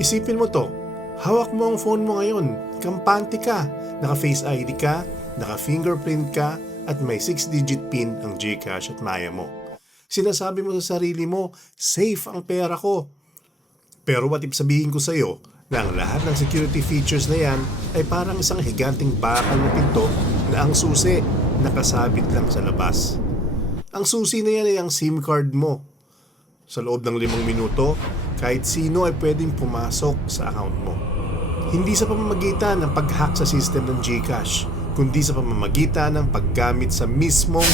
Isipin mo to, hawak mo ang phone mo ngayon, kampante ka, naka-Face ID ka, naka-fingerprint ka, at may 6-digit PIN ang GCash at Maya mo. Sinasabi mo sa sarili mo, safe ang pera ko. Pero what if sabihin ko sa'yo na ang lahat ng security features na yan ay parang isang higanting bakal na pinto na ang susi nakasabit lang sa labas. Ang susi na yan ay ang SIM card mo. Sa loob ng 5 minuto, kahit sino ay pwedeng pumasok sa account mo. Hindi sa pamamagitan ng pag-hack sa system ng GCash, kundi sa pamamagitan ng paggamit sa mismong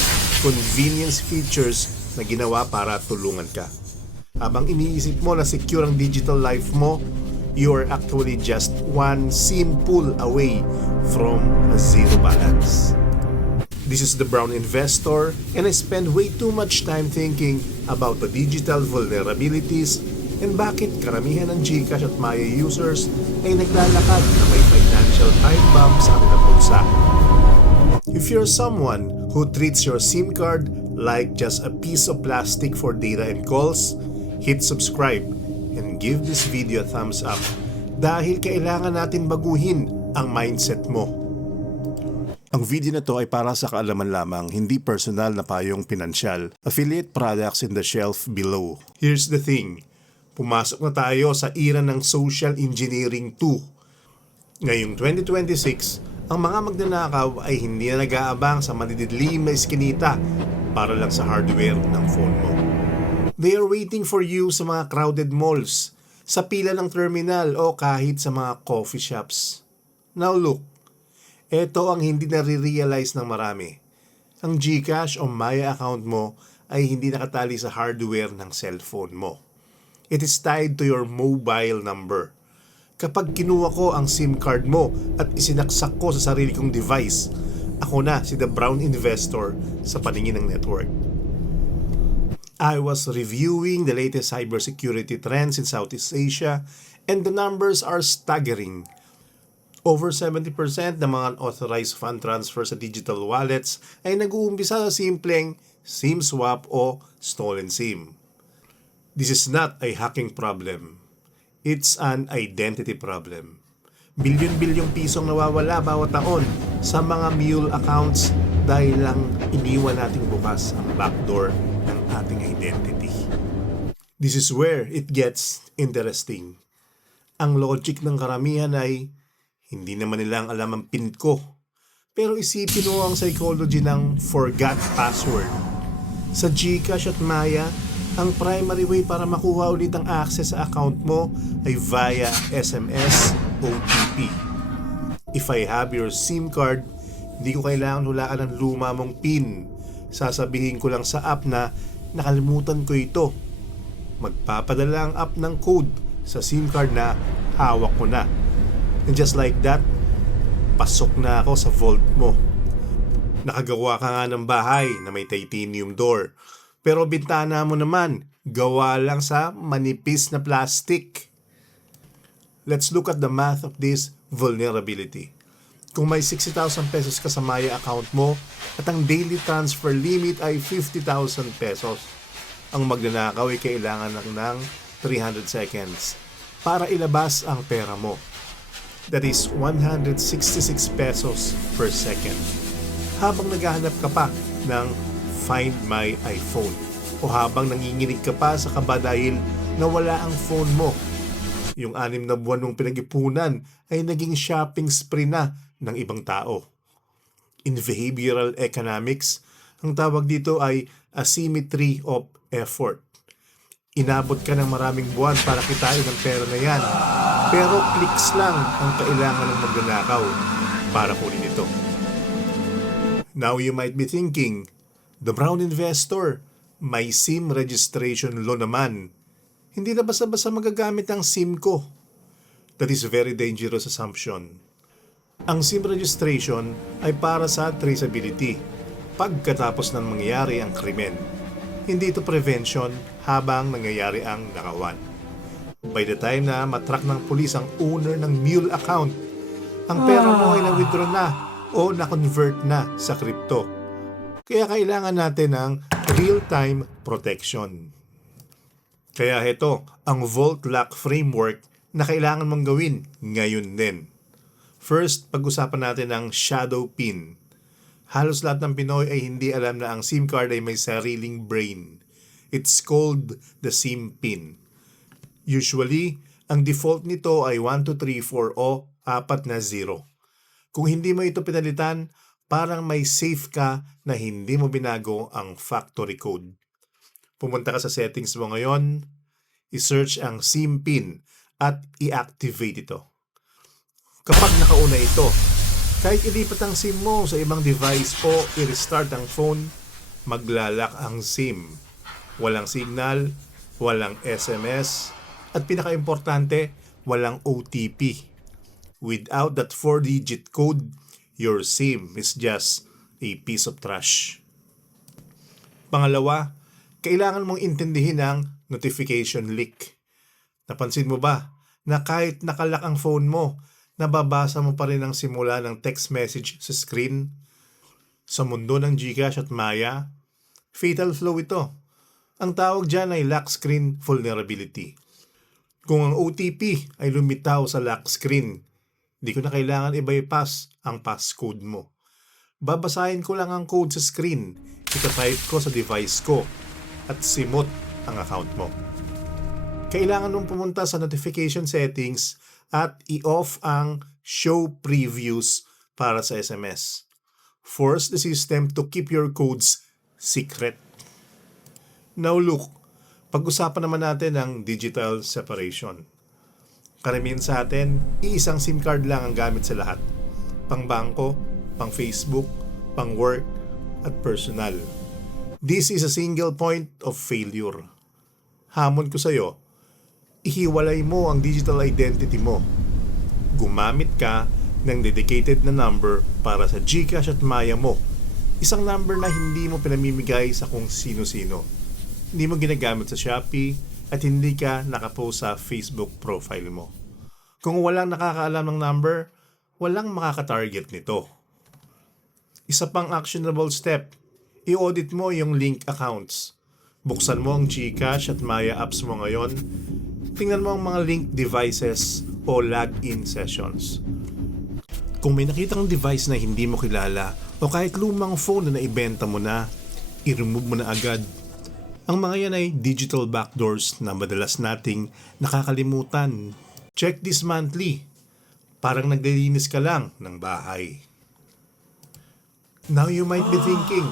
convenience features na ginawa para tulungan ka. Habang iniisip mo na secure ang digital life mo, you are actually just one SIM pull away from a zero balance. This is the Brown Investor, and I spend way too much time thinking about the digital vulnerabilities and bakit karamihan ng GCash at Maya users ay naglalakad na may financial time bomb sa kanilang bulsa. If you're someone who treats your SIM card like just a piece of plastic for data and calls, hit subscribe and give this video a thumbs up dahil kailangan natin baguhin ang mindset mo. Ang video na to ay para sa kaalaman lamang, hindi personal na payong pinansyal. Affiliate products in the shelf below. Here's the thing, pumasok na tayo sa era ng social engineering 2. Ngayong 2026, ang mga magnanakaw ay hindi na nag-aabang sa madididlim na iskinita para lang sa hardware ng phone mo. They are waiting for you sa mga crowded malls, sa pila ng terminal o kahit sa mga coffee shops. Now look, ito ang hindi nare-realize ng marami. Ang GCash o Maya account mo ay hindi nakatali sa hardware ng cellphone mo. It is tied to your mobile number. Kapag kinuha ko ang SIM card mo at isinaksak ko sa sarili kong device, ako na si The Brown Investor sa paningin ng network. I was reviewing the latest cybersecurity trends in Southeast Asia and the numbers are staggering. Over 70% ng mga unauthorized fund transfer sa digital wallets ay nag-uumpisa sa simpleng SIM swap o stolen SIM. This is not a hacking problem. It's an identity problem. Bilyon-bilyong pisong nawawala bawat taon sa mga mule accounts dahil lang iniwan nating bukas ang backdoor ng ating identity. This is where it gets interesting. Ang logic ng karamihan ay hindi naman nilang alam ang PIN ko. Pero isipin mo ang psychology ng forgot password. Sa GCash at Maya, ang primary way para makuha ulit ang access sa account mo ay via SMS OTP. If I have your SIM card, hindi ko kailangan hulaan ang luma mong PIN. Sasabihin ko lang sa app na nakalimutan ko ito. Magpapadala ang app ng code sa SIM card na hawak ko na. And just like that, pasok na ako sa vault mo. Nakagawa ka nga ng bahay na may titanium door. Pero bintana mo naman, gawa lang sa manipis na plastic. Let's look at the math of this vulnerability. Kung may 60,000 pesos ka sa Maya account mo at ang daily transfer limit ay 50,000 pesos, ang magnanakaw ay kailangan lang ng 300 seconds para ilabas ang pera mo. That is 166 pesos per second. Habang naghahanap ka pa ng Find My iPhone o habang nanginginig ka pa sa kaba dahil nawala ang phone mo. Yung 6 na buwan mong pinag-ipunan ay naging shopping spree na ng ibang tao. In behavioral economics, ang tawag dito ay asymmetry of effort. Inabot ka ng maraming buwan para kitain ang pera na yan. Pero clicks lang ang kailangan ng magnanakaw para kunin ito. Now you might be thinking, The Brown Investor, may SIM registration law naman. Hindi na basta-basta magagamit ang SIM ko. That is a very dangerous assumption. Ang SIM registration ay para sa traceability pagkatapos ng mangyayari ang krimen. Hindi ito prevention habang nangyayari ang nakawan. By the time na matrack ng pulis ang owner ng mule account, ang pera mo ay na-withdraw na o na-convert na sa crypto. Kaya kailangan natin ng real-time protection. Kaya ito, ang Vault Lock Framework na kailangan mong gawin ngayon din. First, pag-usapan natin ang shadow PIN. Halos lahat ng Pinoy ay hindi alam na ang SIM card ay may sariling brain. It's called the SIM PIN. Usually, ang default nito ay 1234 o 4 na 0. Kung hindi mo ito pinalitan, parang may safe ka na hindi mo binago ang factory code. Pumunta ka sa settings mo ngayon, i-search ang SIM PIN at i-activate ito. Kapag nakauna ito, kahit ilipat ang SIM mo sa ibang device o i-restart ang phone, maglalak ang SIM. Walang signal, walang SMS, at pinaka-importante, walang OTP. Without that 4-digit code, your SIM is just a piece of trash. Pangalawa, kailangan mong intindihin ang notification leak. Napansin mo ba na kahit nakalak ang phone mo, nababasa mo pa rin ang simula ng text message sa screen? Sa mundo ng GCash at Maya, fatal flaw ito. Ang tawag dyan ay lock screen vulnerability. Kung ang OTP ay lumitaw sa lock screen, di ko na kailangan i-bypass ang passcode mo. Babasahin ko lang ang code sa screen, ika-type ko sa device ko, at simot ang account mo. Kailangan mong pumunta sa notification settings at i-off ang show previews para sa SMS. Force the system to keep your codes secret. Now look, pag-usapan naman natin ang digital separation. Karamihan sa atin, iisang SIM card lang ang gamit sa lahat. Pang bangko, pang Facebook, pang work, at personal. This is a single point of failure. Hamon ko sa'yo, ihiwalay mo ang digital identity mo. Gumamit ka ng dedicated na number para sa GCash at Maya mo. Isang number na hindi mo pinamimigay sa kung sino-sino. Hindi mo ginagamit sa Shopee at hindi ka nakapost sa Facebook profile mo. Kung walang nakakaalam ng number, walang makaka-target nito. Isa pang actionable step, i-audit mo yung link accounts. Buksan mo ang GCash at Maya apps mo ngayon. Tingnan mo ang mga linked devices o login sessions. Kung may nakitang device na hindi mo kilala o kahit lumang phone na naibenta mo na, i-remove mo na agad. Ang mga yan ay digital backdoors na madalas nating nakakalimutan. Check this monthly. Parang naglilinis ka lang ng bahay. Now you might be thinking,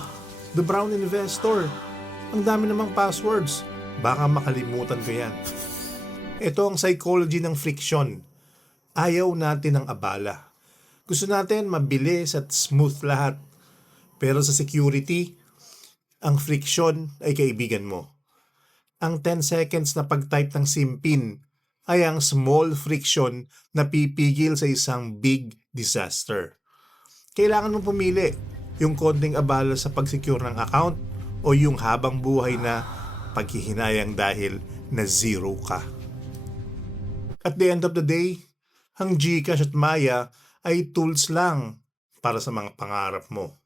the brown investor, ang dami namang passwords. Baka makalimutan ko yan. Ito ang psychology ng friction. Ayaw natin ng abala. Gusto natin mabilis at smooth lahat. Pero sa security, ang friction ay kaibigan mo. Ang 10 seconds na pag-type ng SIM PIN ay ang small friction na pipigil sa isang big disaster. Kailangan mong pumili yung konting abala sa pag-secure ng account o yung habang buhay na paghihinayang dahil na zero ka. At the end of the day, ang GCash at Maya ay tools lang para sa mga pangarap mo.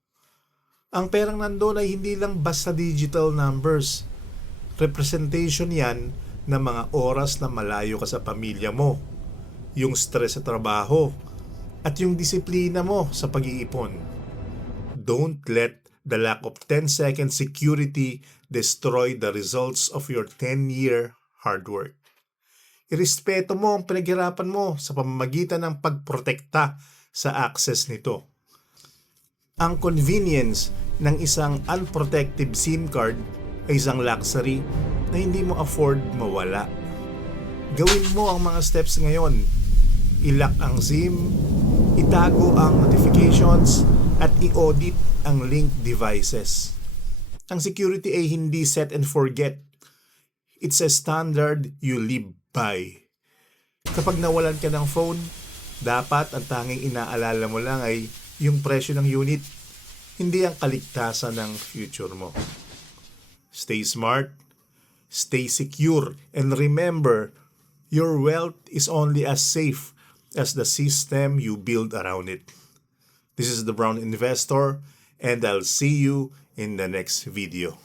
Ang perang nandun ay hindi lang basta digital numbers. Representation yan ng mga oras na malayo ka sa pamilya mo, yung stress sa trabaho, at yung disiplina mo sa pag-iipon. Don't let the lack of 10-second security destroy the results of your 10-year hard work. Irespeto mo ang pinaghirapan mo sa pamamagitan ng pagprotekta sa access nito. Ang convenience ng isang unprotected SIM card ay isang luxury na hindi mo afford mawala. Gawin mo ang mga steps ngayon. I-lock ang SIM, itago ang notifications, at i-audit ang linked devices. Ang security ay hindi set and forget. It's a standard you live by. Kapag nawalan ka ng phone, dapat ang tanging inaalala mo lang ay yung presyo ng unit, hindi ang kaligtasan ng future mo. Stay smart, stay secure, and remember, your wealth is only as safe as the system you build around it. This is the Brown Investor, and I'll see you in the next video.